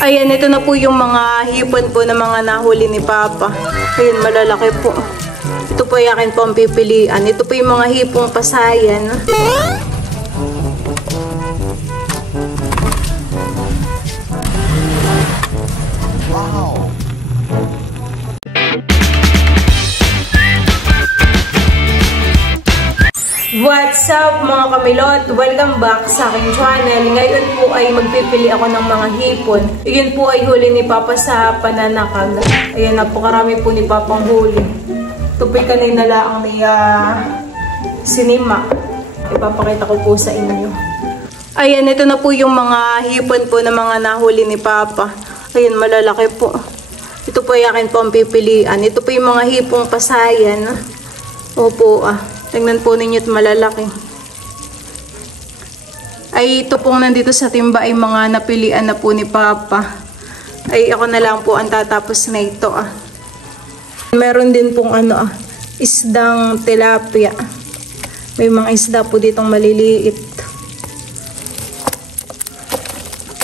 Ayan, ito na po yung mga hipon po na mga nahuli ni Papa. Ayan, malalaki po. Ito po yung akin po ang pipilian. Ito po yung mga hipong pasayan. Wow! What's up mga kamilot? Welcome back sa aking channel. Ngayon po ay magpipili ako ng mga hipon. Iyon po ay huli ni Papa sa pananakag. Ayan, napakarami po ni Papang huli. Ito po kanina lang ni Sinima. Ipapakita ko po sa inyo. Ayan, ito na po yung mga hipon po na mga nahuli ni Papa. Ayan, malalaki po. Ito po ay akin po ang pipilian. Ito po yung mga hipong pasayan. Opo tingnan po ninyo at malalaki. Ay ito pong nandito sa timba ay mga napilian na po ni Papa. Ay ako na lang po ang tatapos na ito Meron din pong isdang tilapia. May mga isda po ditong maliliit.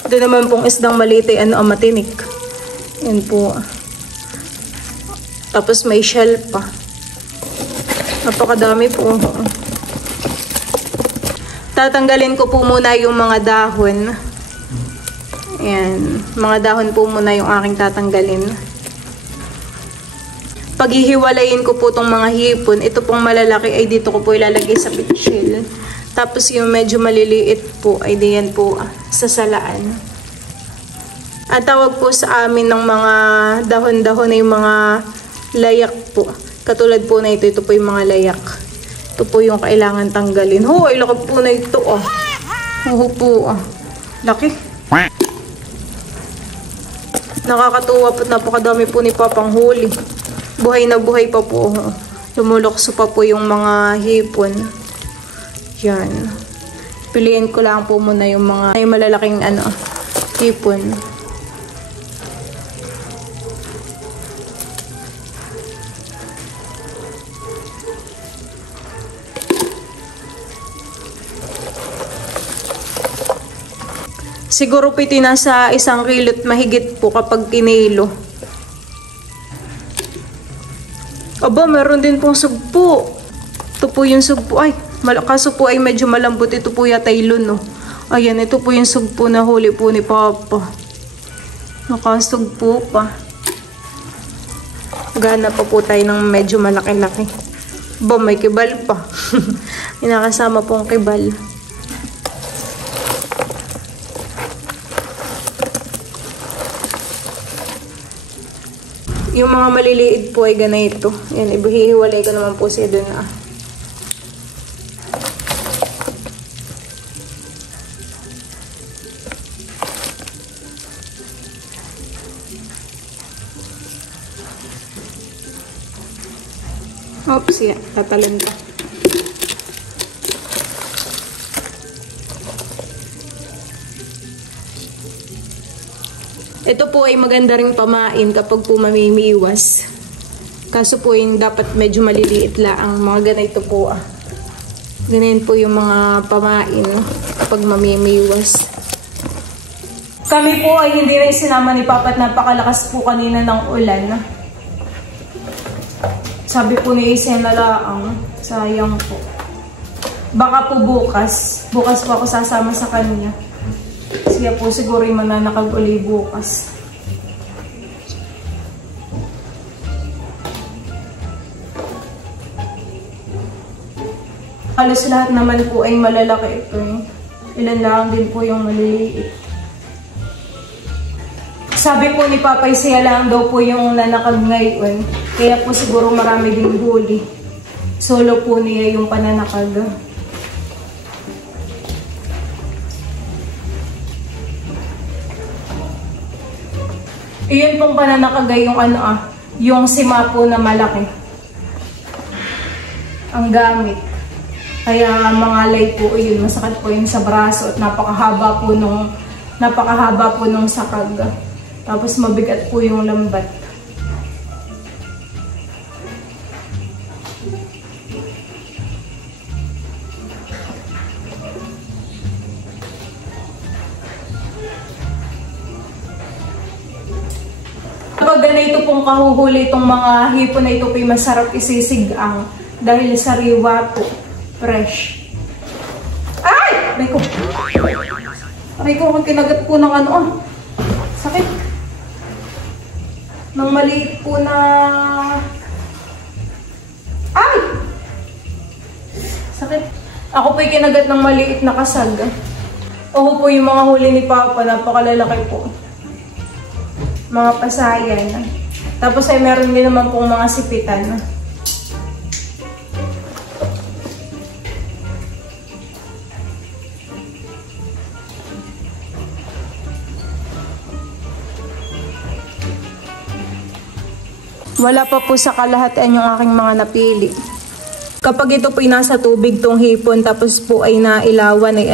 Ito naman pong isdang maliit ay matinik. Yan po. Tapos may shell pa. Napakadami po. Tatanggalin ko po muna yung mga dahon. Ayan. Mga dahon po muna yung aking tatanggalin. Paghihiwalayin ko po itong mga hipon. Ito pong malalaki ay dito ko po ilalagay sa pitchil. Tapos yung medyo maliliit po ay diyan po sa salaan. At tawag po sa amin ng mga dahon-dahon ay mga layak po. Katulad po na ito po yung mga layak. Ito po yung kailangan tanggalin. Ay laki po na ito po Laki. Nakakatuwa po, napakadami po ni Papang huli. Buhay na buhay pa po. Lumulokso pa po yung mga hipon. Yan. Piliin ko lang po muna yung mga malalaking hipon. Siguro po ito nasa 1 kilot mahigit po kapag kinilo. Aba, meron din pong sugpo. Ito po yung sugpo. Ay, kaso po ay medyo malambot. Ito po yata ilon, Ayan, ito po yung sugpo na huli po ni Papa. Nakasugpo pa. Gana pa po tayo ng medyo malaki-laki. Aba, may kibal pa. Inakasama pong kibal. Yung mga maliliit po ay ganito. Yan, ihihiwalay ko naman po siya dun Oops, yan. Tatalon ka. Ito po ay maganda ring pamain kapag po mamimiwas. Kaso po yung dapat medyo maliliit lang. Mga ganito po Ganyan po yung mga pamain kapag mamimiwas. Kami po ay hindi rin sinama ni Papa at napakalakas po kanina ng ulan. Sabi po ni Isen na lang, sayang po. Baka po bukas po ako sasama sa kanya. Siya po siguro yung mananakag uli bukas. Halos lahat naman po ay malalaki ito. Ilan lang din po yung maliliit. Sabi po ni Papa, siya lang daw po yung nanakag ngayon. Kaya po siguro marami din huli. Solo po niya yung pananakag. Iyon pong pananakagay yung yung sima po na malaki. Ang gamit. Kaya mangalay po yun, masakit po yun sa braso at napakahaba po nung sakag. Tapos mabigat po yung lambat. kapag ganito pong kahuhuli itong mga hipon na ito po'y masarap isisigang dahil sariwa po, fresh. Ay! Aray ko! Aray ko, kung kinagat po ng ano, sakit. Nang maliit po na... Ay! Sakit. Ako po'y kinagat ng maliit na kasag. Ako po yung mga huli ni Papa, napakalalaki po. Mga pasayan. Tapos ay meron din naman pong mga sipitan. Wala pa po sa kalahatian yung aking mga napili. Kapag ito po'y nasa tubig tong hipon, tapos po ay nailawan ay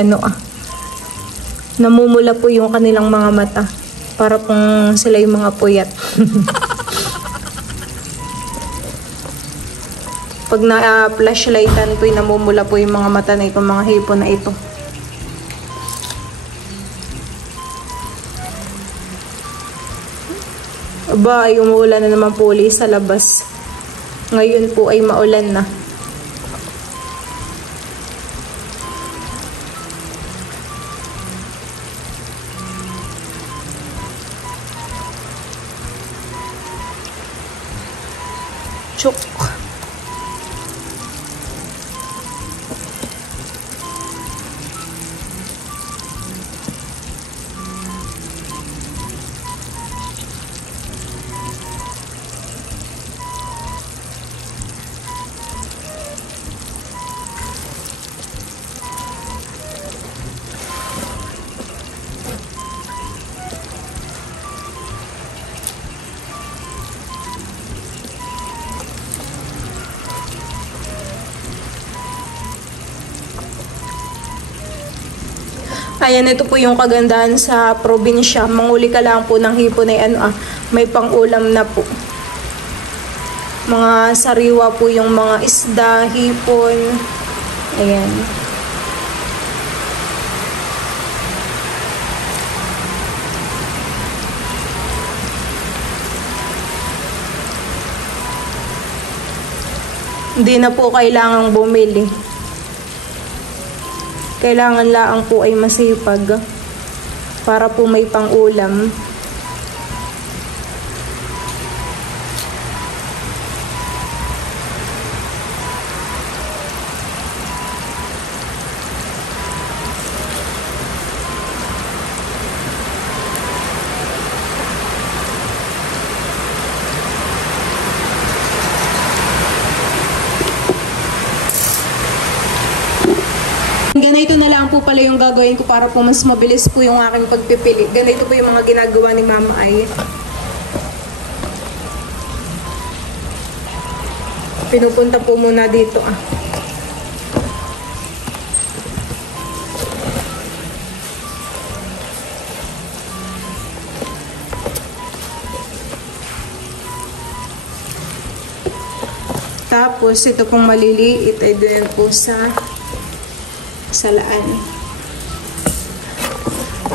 namumula po yung kanilang mga mata. Para pong sila yung mga puyat. Pag na-flashlightan po'y namumula po yung mga mata na itong mga hipon na ito. Aba, ay umuulan na naman po ulit sa labas. Ngayon po ay maulan na. Chok. Ayan, ito po yung kagandahan sa probinsya. Manguli ka lang po ng hipon ay may pang-ulam na po. Mga sariwa po yung mga isda, hipon. Ayan. Hindi na po kailangang bumili. Kailangan laang po ay masipag para po may pang-ulam. Ganito na lang po pala yung gagawin ko para po mas mabilis po yung aking pagpipili. Ganito po yung mga ginagawa ni Mama Ay. Pinupunta po muna dito Tapos ito pong maliliit ay doon po sa salaan.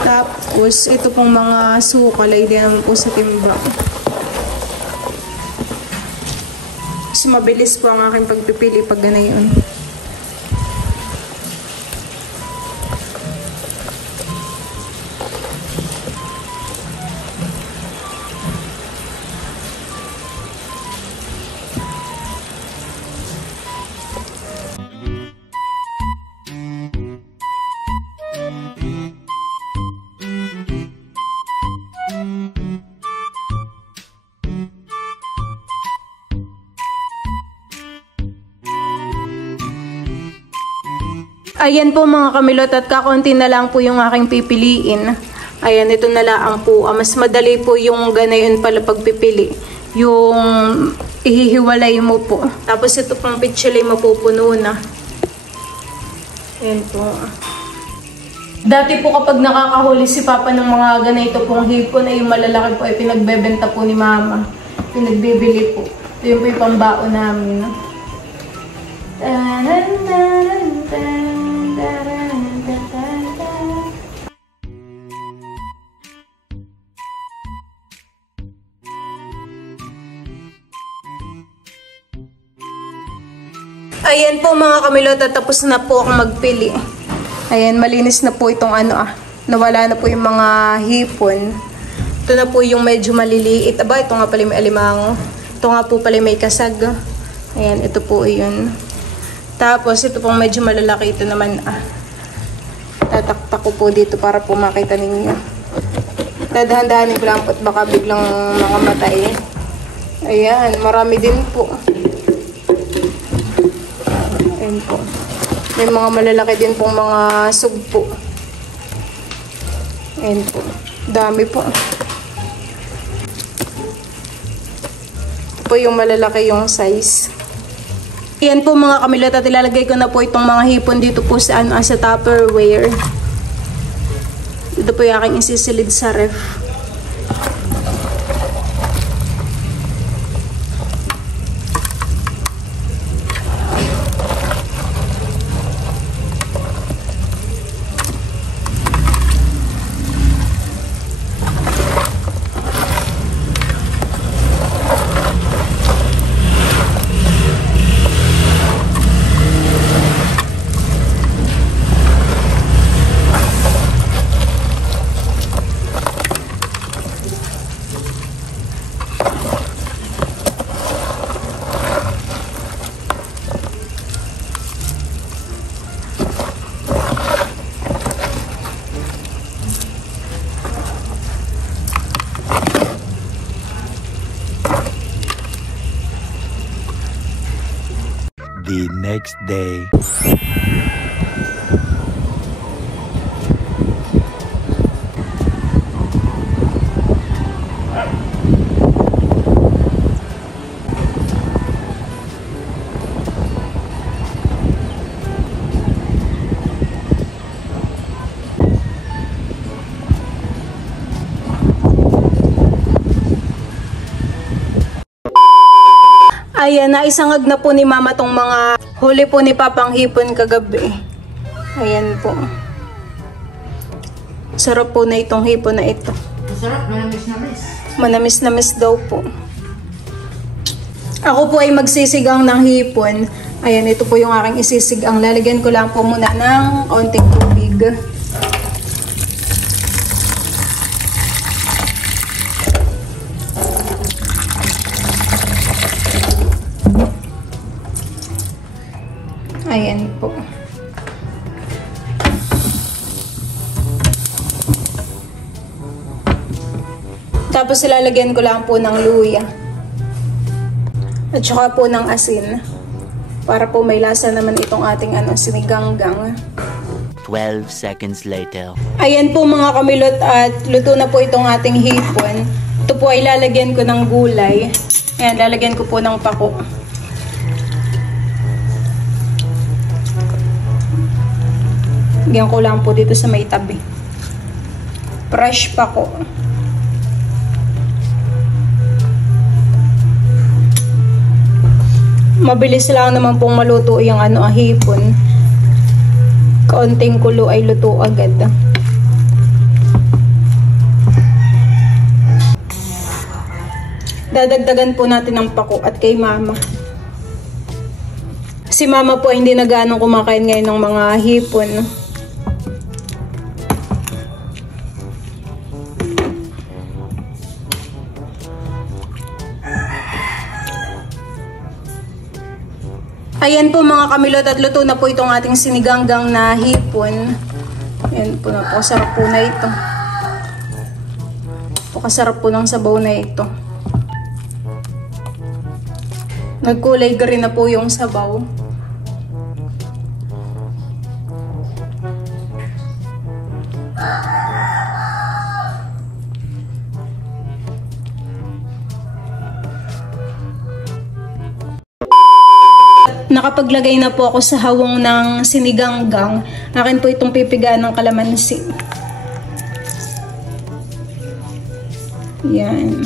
Tapos, ito pong mga sukal ay din po sa timba. Mas mabilis po ang aking pagpipili pag ganayon. Ayan po mga kamilot, at kakunti na lang po yung aking pipiliin. Ayan, ito na lang po. Mas madali po yung ganayon pala pagpipili. Yung ihihiwalay mo po. Tapos ito pong pitsulay mapupuno na. Ayan po. Dati po kapag nakakahuli si Papa ng mga ganito pong hipon ay yung malalaki po ay pinagbebenta po ni Mama. Pinagbibili po. Ito yung po yung pambaon namin. Ayan po mga kamilot, at tapos na po akong magpili. Ayan, malinis na po itong nawala na po yung mga hipon. Ito na po yung medyo maliliit. Aba, ito nga pala may alimango. Ito nga po pala may kasag. Ayan, ito po yun. Tapos, ito pong medyo malalaki. Ito naman, tataktak ko po dito para po makita ninyo. Dadahan-dahanin ko lang po at baka biglang makamatay. Ayan, marami din po. Ayan po. May mga malalaki din pong mga sugpo. Ayan po. Dami po. Po yung malalaki yung size. Ayan po mga kamilot, at ilalagay ko na po itong mga hipon dito po sa sa Tupperware. Ito po yung aking isisilid sa ref. The next day. Ayan, naisangag na po ni Mama tong mga huli po ni Papang hipon kagabi. Ayan po. Sarap po na itong hipon na ito. Masarap, manamis-namis. Manamis-namis daw po. Ako po ay magsisigang ng hipon. Ayan, ito po yung aking isisigang. Lalagyan ko lang po muna ng onting tubig. Ayan po. Tapos ilalagyan ko lang po ng luya. At saka po ng asin. Para po may lasa naman itong ating siniganggang. 12 seconds later. Ayan po mga kamilot, at luto na po itong ating hipon. Ito po ay lalagyan ko ng gulay. Ayan, lalagyan ko po ng pako. Lagyan ko lang po dito sa may tabi. Fresh pako. Mabilis lang naman pong maluto yung hipon. Kaunting kulo ay luto agad. Dadagdagan po natin ng pako at kay Mama. Si Mama po ay hindi na ganong kumakain ngayon ng mga hipon. Ayan po mga kamilot, at luto na po itong ating siniganggang na hipon. Ayan po na po, sarap po na ito. Pakasarap po ng sabaw na ito. Nagkulay green na po yung sabaw. Nakapaglagay na po ako sa hawong ng siniganggang. Akin po itong pipigaan ng kalamansi. Yan.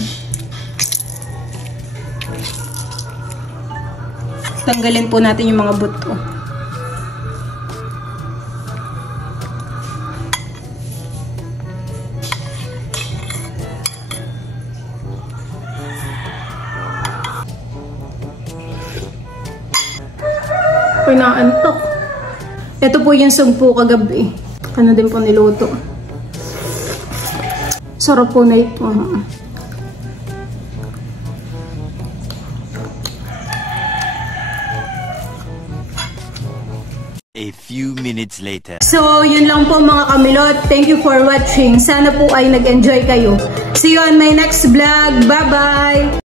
Tanggalin po natin yung mga buto. Ako'y naantok. Ito po yung sugpo kagabi. Ano din po niluto. Sarap po na ito. A few minutes later. So, yun lang po mga kamilot. Thank you for watching. Sana po ay nag-enjoy kayo. See you on my next vlog. Bye-bye!